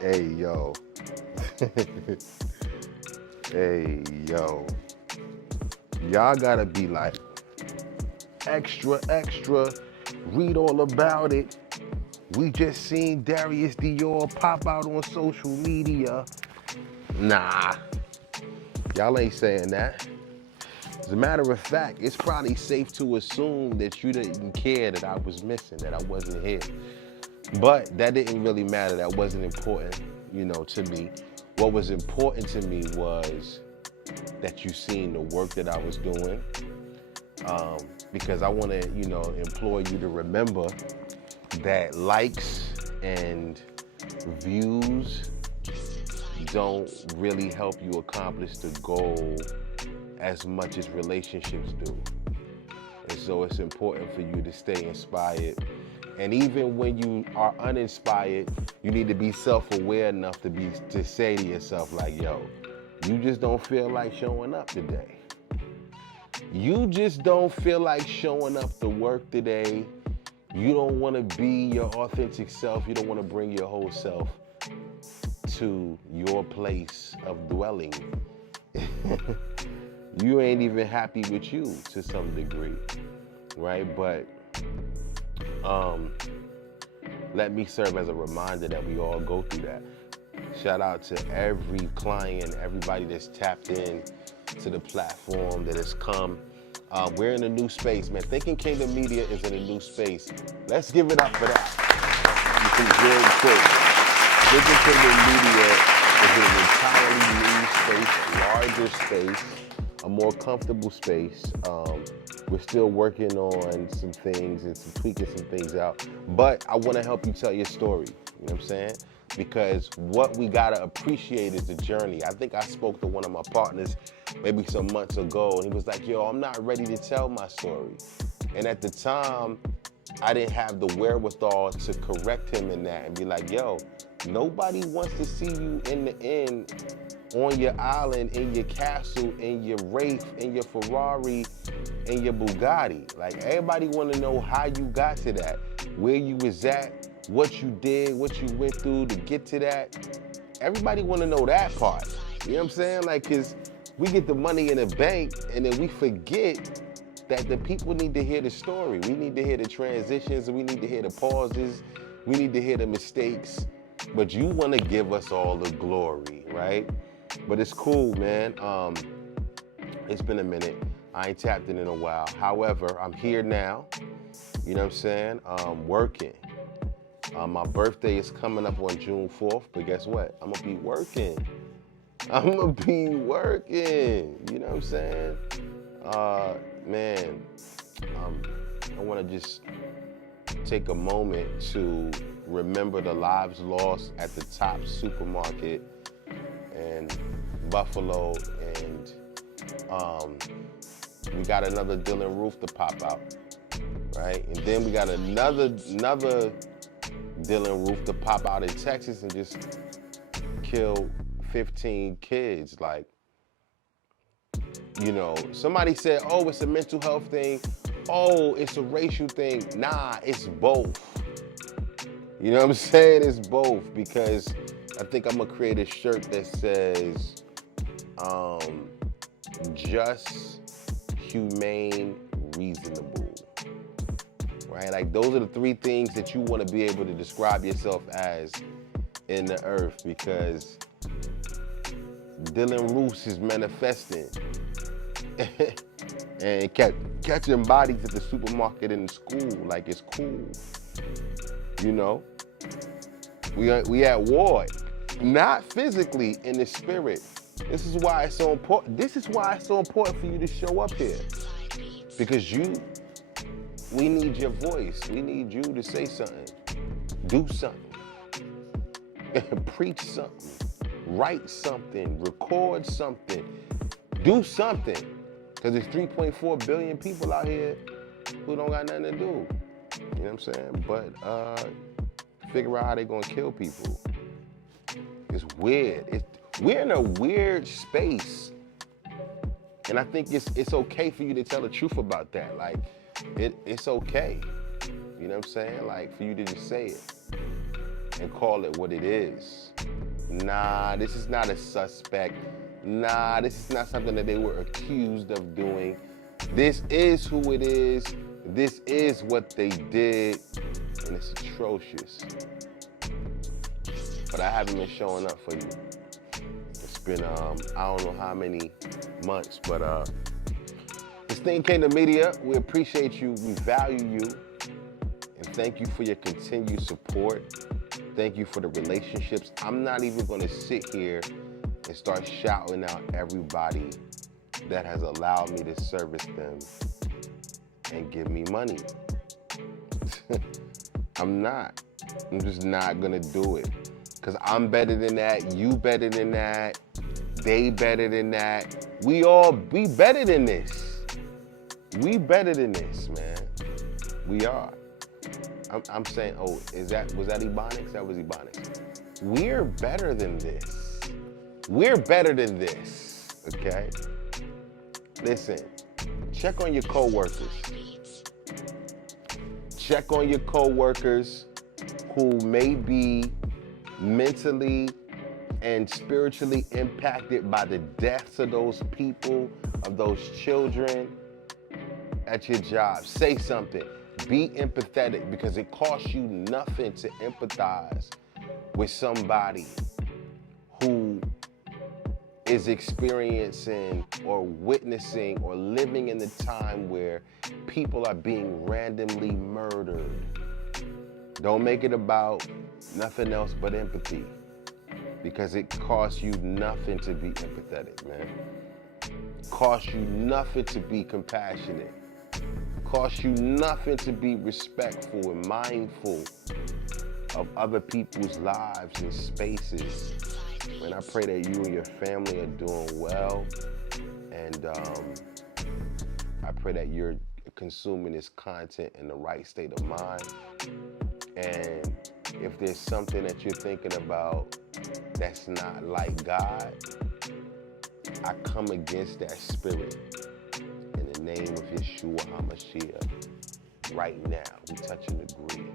Hey, yo. Hey, yo. Y'all gotta be like extra, extra. Read all about it. We just seen Darius Dior pop out on social media. Nah, y'all ain't saying that. As a matter of fact, it's probably safe to assume that you didn't care that I was missing, that I wasn't here. But that didn't really matter. That wasn't important, to me. What was important to me was that you seen the work that I was doing. Because I want to, implore you to remember that likes and views don't really help you accomplish the goal as much as relationships do. And so it's important for you to stay inspired. And even when you are uninspired, you need to be self-aware enough to say to yourself, like, yo, you just don't feel like showing up today. You just don't feel like showing up to work today. You don't want to be your authentic self. You don't want to bring your whole self to your place of dwelling. You ain't even happy with you to some degree, right? But let me serve as a reminder that we all go through that. Shout out to every client, everybody that's tapped in to the platform that has come. We're in a new space, man. Thinking Kingdom Media is in a new space. Let's give it up for that. This is very quick. Thinking Kingdom Media is in an entirely new space, a larger space, a more comfortable space. We're still working on some things and tweaking some things out. But I want to help you tell your story. You know what I'm saying? Because what we gotta appreciate is the journey. I think I spoke to one of my partners maybe some months ago, and he was like, yo, I'm not ready to tell my story. And at the time, I didn't have the wherewithal to correct him in that and be like, yo, nobody wants to see you in the end on your island, in your castle, in your Wraith, in your Ferrari, in your Bugatti. Like, everybody want to know how you got to that, where you was at, what you did, what you went through to get to that. Everybody want to know that part. You know what I'm saying? Like, because we get the money in the bank and then we forget that the people need to hear the story. We need to hear the transitions, we need to hear the pauses, we need to hear the mistakes. But you want to give us all the glory, right? But it's cool, man. It's been a minute. I ain't tapped in a while. However, I'm here now. You know what I'm saying? Working. My birthday is coming up on June 4th, but guess what? I'm gonna be working. You know what I'm saying? Man, I wanna just take a moment to remember the lives lost at the Tops supermarket in Buffalo, and we got another Dylan Roof to pop out, right? And then we got another Dylan Roof to pop out in Texas and just kill 15 kids. Like, somebody said, oh, it's a mental health thing. Oh, it's a racial thing. Nah, it's both. You know what I'm saying? It's both, because I think I'm gonna create a shirt that says, just, humane, reasonable. Right? Like, those are the three things that you want to be able to describe yourself as in the earth, because Dylan Roos is manifesting and catching bodies at the supermarket and the school. Like, it's cool. We at war, not physically, in the spirit. This is why it's so important. This is why it's so important for you to show up here, because we need your voice. We need you to say something, do something, preach something, write something, record something, do something. Because there's 3.4 billion people out here who don't got nothing to do. You know what I'm saying? But figure out how they gonna kill people. It's weird. We're in a weird space. And I think it's okay for you to tell the truth about that. Like, it's okay. You know what I'm saying? Like, for you to just say it. and call it what it is. Nah, this is not a suspect. Nah, this is not something that they were accused of doing. This is who it is. This is what they did, and it's atrocious. But I haven't been showing up for you. It's been, I don't know how many months, but this thing came to media. We appreciate you, we value you, and thank you for your continued support. Thank you for the relationships. I'm not even gonna sit here and start shouting out everybody that has allowed me to service them and give me money. I'm not. I'm just not gonna do it. Cause I'm better than that, you better than that, they better than that. We better than this. We better than this, man. We are. I'm saying, oh, was that Ebonics? That was Ebonics. We're better than this. We're better than this, okay? Listen, check on your coworkers. Check on your coworkers who may be mentally and spiritually impacted by the deaths of those people, of those children at your job. Say something. Be empathetic, because it costs you nothing to empathize with somebody who is experiencing or witnessing or living in the time where people are being randomly murdered. Don't make it about nothing else but empathy, because it costs you nothing to be empathetic, man. Costs you nothing to be compassionate. Costs you nothing to be respectful and mindful of other people's lives and spaces. And I pray that you and your family are doing well, and I pray that you're consuming this content in the right state of mind. And if there's something that you're thinking about that's not like God, I come against that spirit in the name of Yeshua HaMashiach right now. We touch and agree.